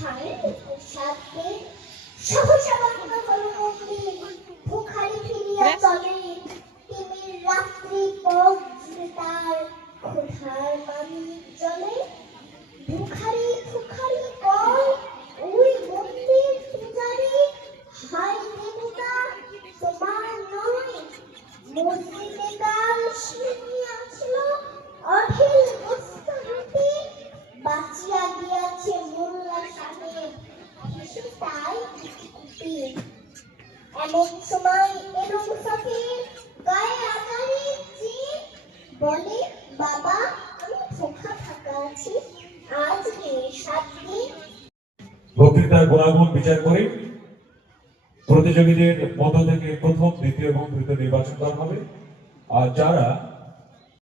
ধারে সাথে সহসা বাহিনী হল অগ্নি ভুখারি ফিরিয়া চলে তিমির রাত্রি পথ তার ক্ষুধার মানিক জলে ভুখারি ভুখারি কয় ওই মন্দির পূজারি হাই দেবতা তোমার নয় মসজিদে কাল শুনিয়াছিল অঢেল বস্তা হাতে বাঁচিয়া গিয়াছে মোল্লা সাহেব হেসে তাই কুটির এমন সময় এলো মুসাফির গায়ে আকারে চির বলে বাবা আমি ধোকা থাকা আছি আজকে 7 দিন। বক্তৃতার গুণাগুণ বিচার করে প্রতিযোগীদের মধ্য থেকে প্রথম দ্বিতীয় এবং তৃতীয় নির্বাচন করা হবে আর যারা